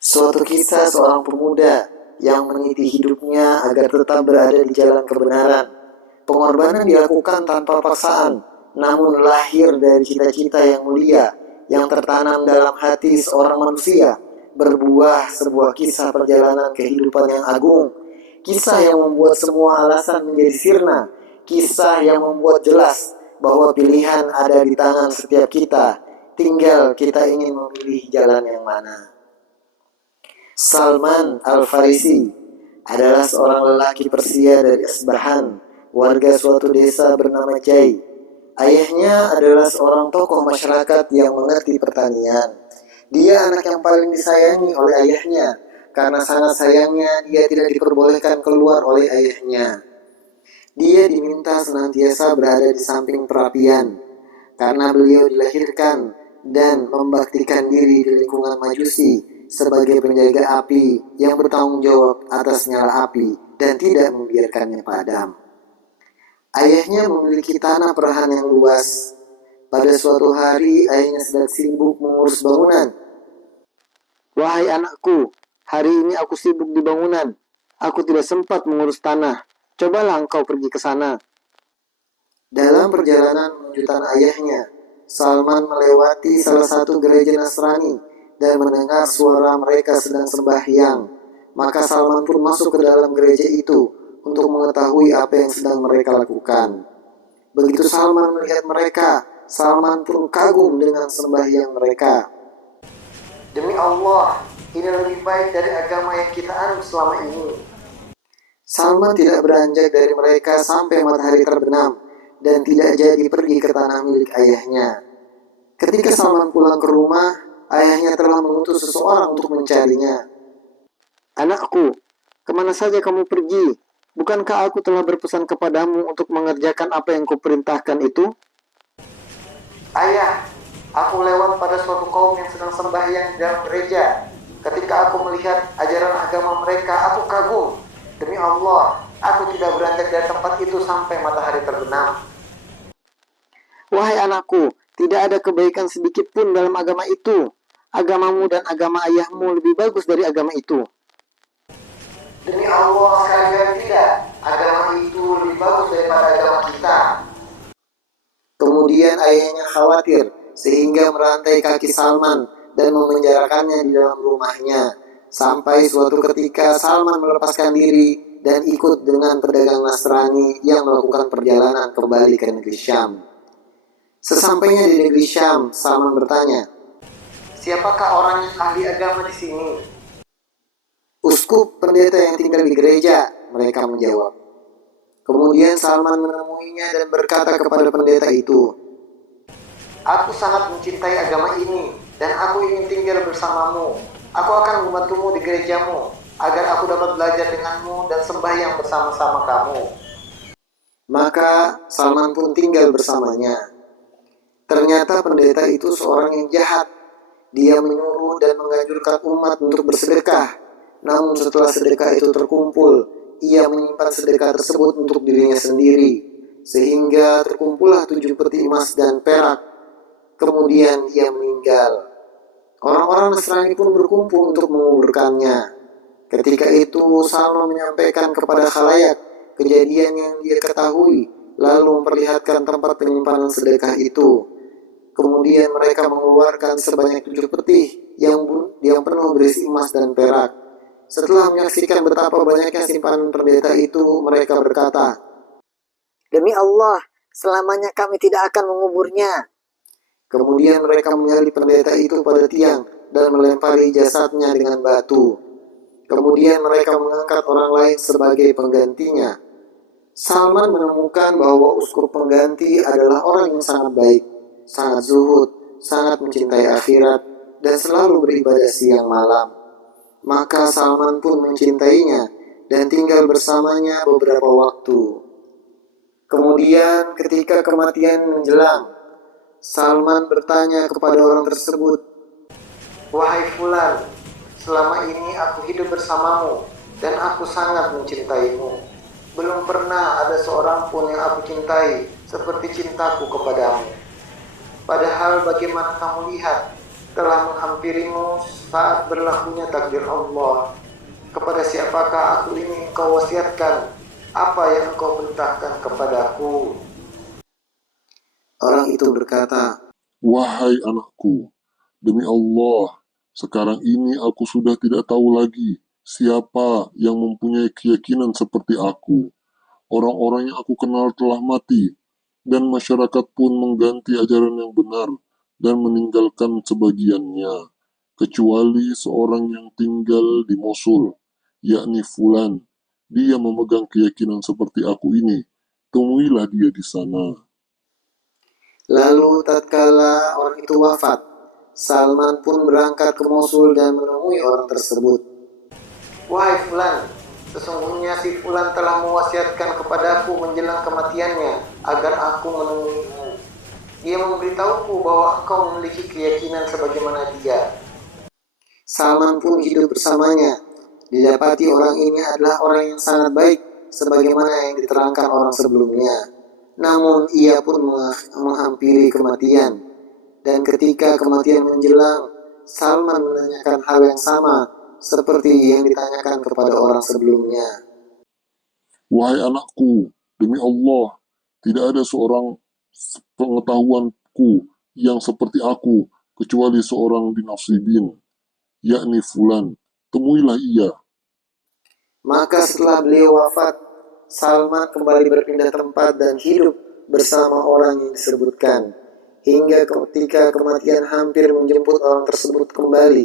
Suatu kisah seorang pemuda yang meniti hidupnya agar tetap berada di jalan kebenaran. Pengorbanan dilakukan tanpa paksaan, namun lahir dari cita-cita yang mulia yang tertanam dalam hati seorang manusia, berbuah sebuah kisah perjalanan kehidupan yang agung. Kisah yang membuat semua alasan menjadi sirna, kisah yang membuat jelas bahwa pilihan ada di tangan setiap kita, tinggal kita ingin memilih jalan yang mana. Salman Al-Farisi adalah seorang lelaki Persia dari Asbahan, warga suatu desa bernama Jai. Ayahnya adalah seorang tokoh masyarakat yang mengerti pertanian. Dia anak yang paling disayangi oleh ayahnya, karena sangat sayangnya dia tidak diperbolehkan keluar oleh ayahnya. Dia diminta senantiasa berada di samping perapian, karena beliau dilahirkan dan membaktikan diri di lingkungan Majusi sebagai penjaga api yang bertanggung jawab atas nyala api dan tidak membiarkannya padam. Ayahnya memiliki tanah perahan yang luas. Pada suatu hari, ayahnya sedang sibuk mengurus bangunan. "Wahai anakku, hari ini aku sibuk di bangunan. Aku tidak sempat mengurus tanah. Cobalah engkau pergi ke sana." Dalam perjalanan menuju tanah ayahnya, Salman melewati salah satu gereja Nasrani dan mendengar suara mereka sedang sembahyang. Maka Salman pun masuk ke dalam gereja itu untuk mengetahui apa yang sedang mereka lakukan. Begitu Salman melihat mereka, Salman pun kagum dengan sembahyang mereka. "Demi Allah, ini lebih baik dari agama yang kita anut selama ini." Salman tidak beranjak dari mereka sampai matahari terbenam dan tidak jadi pergi ke tanah milik ayahnya. Ketika Salman pulang ke rumah, ayahnya telah mengutus seseorang untuk mencarinya. "Anakku, kemana saja kamu pergi? Bukankah aku telah berpesan kepadamu untuk mengerjakan apa yang kuperintahkan itu?" "Ayah, aku lewat pada suatu kaum yang sedang sembahyang di dalam gereja. Ketika aku melihat ajaran agama mereka, aku kagum. Demi Allah, aku tidak beranjak dari tempat itu sampai matahari terbenam." "Wahai anakku, tidak ada kebaikan sedikit pun dalam agama itu. Agamamu dan agama ayahmu lebih bagus dari agama itu." "Demi Allah, sekali tidak. Agama itu lebih bagus daripada agama kita." Kemudian ayahnya khawatir sehingga merantai kaki Salman dan memenjarakannya di dalam rumahnya. Sampai suatu ketika Salman melepaskan diri dan ikut dengan pedagang Nasrani yang melakukan perjalanan kembali ke negeri Syam. Sesampainya di negeri Syam, Salman bertanya, "Siapakah orang yang ahli agama di sini?" "Uskup pendeta yang tinggal di gereja," mereka menjawab. Kemudian Salman menemuinya dan berkata kepada pendeta itu, "Aku sangat mencintai agama ini dan aku ingin tinggal bersamamu. Aku akan membantumu di gerejamu agar aku dapat belajar denganmu dan sembahyang bersama-sama kamu." Maka Salman pun tinggal bersamanya. Ternyata pendeta itu seorang yang jahat. Dia menyuruh dan menganjurkan umat untuk bersedekah. Namun setelah sedekah itu terkumpul, ia menyimpan sedekah tersebut untuk dirinya sendiri, sehingga terkumpullah 7 peti emas dan perak. Kemudian ia meninggal. Orang-orang Nasrani pun berkumpul untuk menguburkannya. Ketika itu Salman menyampaikan kepada khalayak kejadian yang dia ketahui, lalu memperlihatkan tempat penyimpanan sedekah itu. Kemudian mereka mengeluarkan sebanyak 7 peti yang penuh berisi emas dan perak. Setelah menyaksikan betapa banyaknya simpanan pendeta itu, mereka berkata, "Demi Allah, selamanya kami tidak akan menguburnya." Kemudian mereka menyalip pendeta itu pada tiang dan melempari jasadnya dengan batu. Kemudian mereka mengangkat orang lain sebagai penggantinya. Salman menemukan bahwa uskup pengganti adalah orang yang sangat baik, sangat zuhud, sangat mencintai akhirat, dan selalu beribadah siang malam. Maka Salman pun mencintainya dan tinggal bersamanya beberapa waktu. Kemudian ketika kematian menjelang, Salman bertanya kepada orang tersebut, "Wahai fulan, selama ini aku hidup bersamamu dan aku sangat mencintaimu. Belum pernah ada seorang pun yang aku cintai seperti cintaku kepadamu. Padahal bagaimana kamu lihat, telah menghampirimu saat berlakunya takdir Allah. Kepada siapakah aku ini engkau wasiatkan? Apa yang engkau perintahkan kepadaku? Orang itu berkata, Wahai anakku, demi Allah, sekarang ini aku sudah tidak tahu lagi siapa yang mempunyai keyakinan seperti aku. Orang-orang yang aku kenal telah mati, dan masyarakat pun mengganti ajaran yang benar dan meninggalkan sebagiannya, kecuali seorang yang tinggal di Mosul, yakni Fulan. Dia memegang keyakinan seperti aku ini. Temuilah dia di sana. lalu tatkala orang itu wafat, Salman pun berangkat ke Mosul dan menemui orang tersebut. Wahai Fulan, sesungguhnya si Fulan telah mewasiatkan kepadaku menjelang kematiannya agar aku menemuimu. Dia memberitahuku bahwa engkau memiliki keyakinan sebagaimana dia. Salman pun hidup bersamanya. Didapati orang ini adalah orang yang sangat baik, sebagaimana yang diterangkan orang sebelumnya. Namun ia pun menghampiri kematian. Dan ketika kematian menjelang, Salman menanyakan hal yang sama seperti yang ditanyakan kepada orang sebelumnya. Wahai anakku, demi Allah, tidak ada seorang pengetahuanku yang seperti aku, kecuali seorang dinasibin, yakni Fulan. Temuilah ia. Maka setelah beliau wafat, Salman kembali berpindah tempat dan hidup bersama orang yang disebutkan. Hingga ketika kematian hampir menjemput orang tersebut kembali,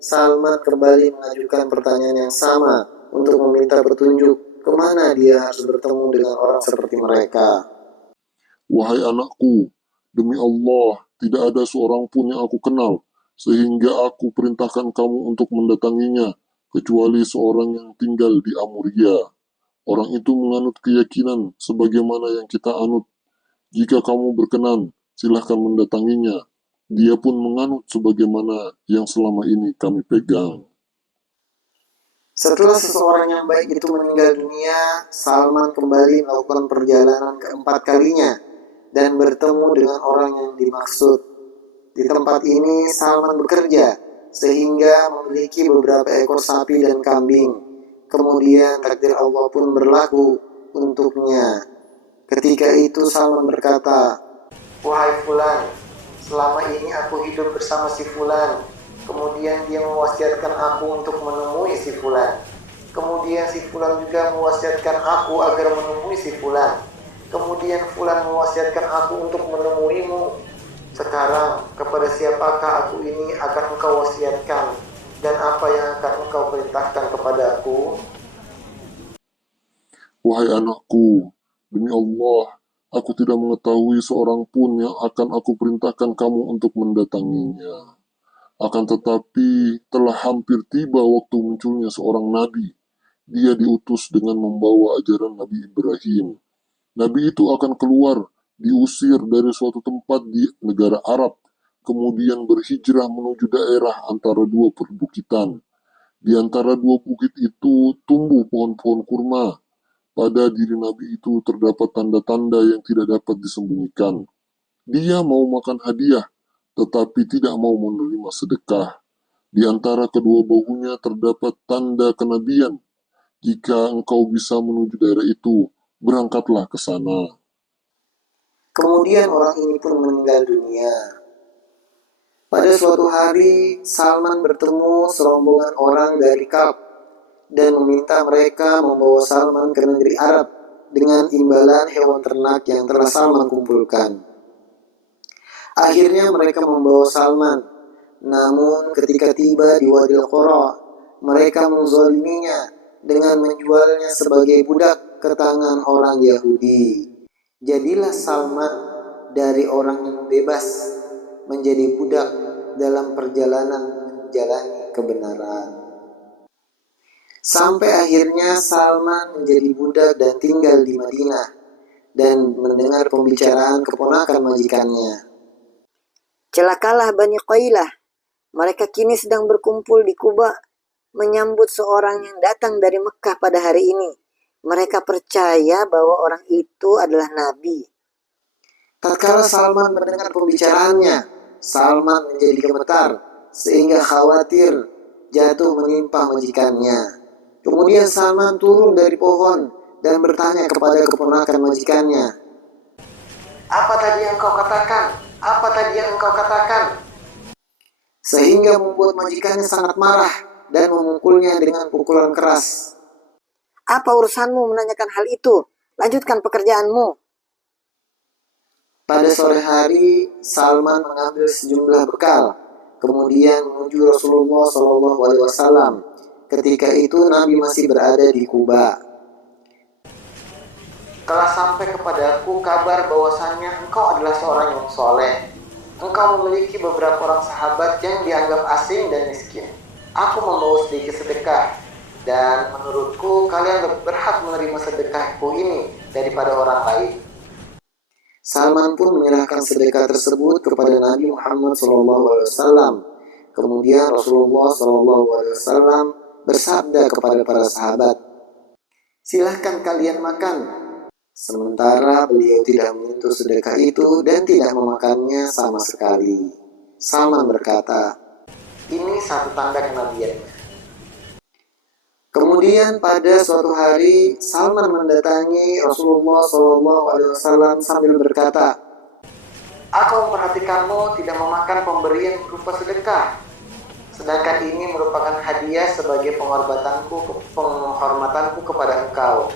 Salman kembali mengajukan pertanyaan yang sama untuk meminta petunjuk kemana dia harus bertemu dengan orang seperti mereka. Wahai anakku, demi Allah, tidak ada seorang pun yang aku kenal, sehingga aku perintahkan kamu untuk mendatanginya, kecuali seorang yang tinggal di Amuria. Orang itu menganut keyakinan sebagaimana yang kita anut. Jika kamu berkenan, silahkan mendatanginya. Dia pun menganut sebagaimana yang selama ini kami pegang. Setelah seseorang yang baik itu meninggal dunia, Salman kembali melakukan perjalanan keempat kalinya dan bertemu dengan orang yang dimaksud. Di tempat ini Salman bekerja sehingga memiliki beberapa ekor sapi dan kambing. Kemudian takdir Allah pun berlaku untuknya. Ketika itu Salman berkata, wahai Fulan, selama ini aku hidup bersama si Fulan. Kemudian dia mewasiatkan aku untuk menemui si Fulan. Kemudian si Fulan juga mewasiatkan aku agar menemui si Fulan. Kemudian Fulan mewasiatkan aku untuk menemuimu. Sekarang kepada siapakah aku ini akan engkau wasiatkan, dan apa yang akan engkau perintahkan kepadaku? Wahai anakku, demi Allah, aku tidak mengetahui seorang pun yang akan aku perintahkan kamu untuk mendatanginya. Akan tetapi, telah hampir tiba waktu munculnya seorang nabi. Dia diutus dengan membawa ajaran Nabi Ibrahim. Nabi itu akan keluar, diusir dari suatu tempat di negara Arab, kemudian berhijrah menuju daerah antara dua perbukitan. Di antara dua bukit itu tumbuh pohon-pohon kurma. Pada diri Nabi itu terdapat tanda-tanda yang tidak dapat disembunyikan. Dia mau makan hadiah, tetapi tidak mau menerima sedekah. Di antara kedua bahunya terdapat tanda kenabian. Jika engkau bisa menuju daerah itu, berangkatlah ke sana. Kemudian orang ini pun meninggal dunia. Pada suatu hari, Salman bertemu serombongan orang dari Ka'b dan meminta mereka membawa Salman ke negeri Arab dengan imbalan hewan ternak yang telah Salman kumpulkan. Akhirnya mereka membawa Salman, namun ketika tiba di Wadil Qura, mereka menzaliminya dengan menjualnya sebagai budak ke tangan orang Yahudi. Jadilah Salman dari orang yang bebas menjadi budak dalam perjalanan menjalani kebenaran. Sampai akhirnya Salman menjadi budak dan tinggal di Madinah dan mendengar pembicaraan keponakan majikannya. Celakalah Bani Qailah, mereka kini sedang berkumpul di Kuba menyambut seorang yang datang dari Mekah pada hari ini. Mereka percaya bahwa orang itu adalah Nabi. Tatkala Salman mendengar pembicaraannya, Salman menjadi gemetar sehingga khawatir jatuh menimpa majikannya. Kemudian Salman turun dari pohon dan bertanya kepada keponakan majikannya, "Apa tadi yang kau katakan? Apa tadi yang engkau katakan?" Sehingga membuat majikannya sangat marah dan memukulnya dengan pukulan keras. Apa urusanmu menanyakan hal itu? Lanjutkan pekerjaanmu. Pada sore hari, Salman mengambil sejumlah bekal, kemudian menuju Rasulullah SAW. Ketika itu Nabi masih berada di Kuba. "Telah sampai kepadaku kabar bahwasannya engkau adalah seorang yang soleh. Engkau memiliki beberapa orang sahabat yang dianggap asing dan miskin. Aku membawa sedikit sedekah, dan menurutku kalian berhak menerima sedekahku ini daripada orang lain." Salman pun menyerahkan sedekah tersebut kepada Nabi Muhammad SAW. Kemudian Rasulullah SAW bersabda kepada para sahabat, "Silahkan kalian makan." Sementara beliau tidak menyentuh sedekah itu dan tidak memakannya sama sekali. Salman berkata, "Ini satu tanda kenabiannya." Kemudian pada suatu hari Salman mendatangi Rasulullah SAW sambil berkata, "Aku memperhatikanmu tidak memakan pemberian berupa sedekah, sedangkan ini merupakan hadiah sebagai penghormatanku kepada engkau."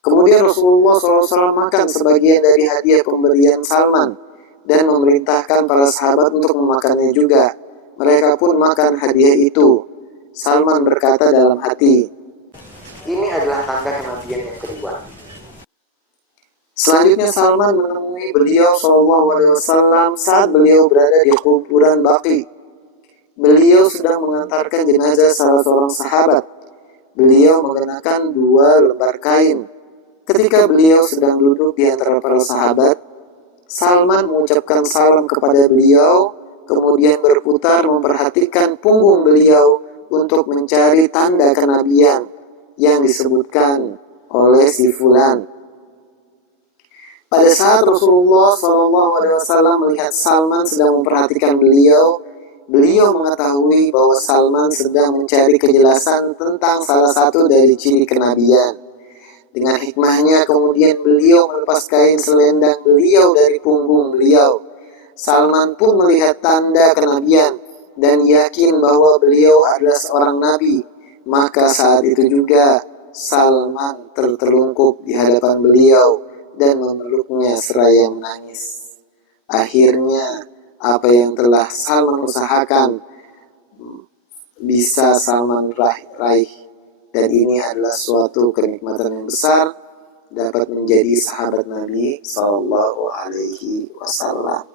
Kemudian Rasulullah SAW makan sebagian dari hadiah pemberian Salman dan memerintahkan para sahabat untuk memakannya juga. Mereka pun makan hadiah itu. Salman berkata dalam hati, "Ini adalah tanda kenabian yang kedua." Selanjutnya Salman menemui beliau SAW saat beliau berada di kuburan Baqi. Beliau sedang mengantarkan jenazah salah seorang sahabat. Beliau mengenakan 2 lembar kain. Ketika beliau sedang duduk di antara para sahabat, Salman mengucapkan salam kepada beliau, kemudian berputar memperhatikan punggung beliau untuk mencari tanda kenabian yang disebutkan oleh si fulan. Pada saat Rasulullah SAW melihat Salman sedang memperhatikan beliau, beliau mengetahui bahwa Salman sedang mencari kejelasan tentang salah satu dari ciri kenabian. Dengan hikmahnya kemudian beliau melepas kain selendang beliau dari punggung beliau. Salman pun melihat tanda kenabian dan yakin bahwa beliau adalah seorang nabi. Maka saat itu juga Salman tertelungkup di hadapan beliau dan memeluknya seraya menangis. Akhirnya apa yang telah Salman usahakan bisa Salman raih, dan ini adalah suatu kenikmatan yang besar dapat menjadi sahabat Nabi SAW.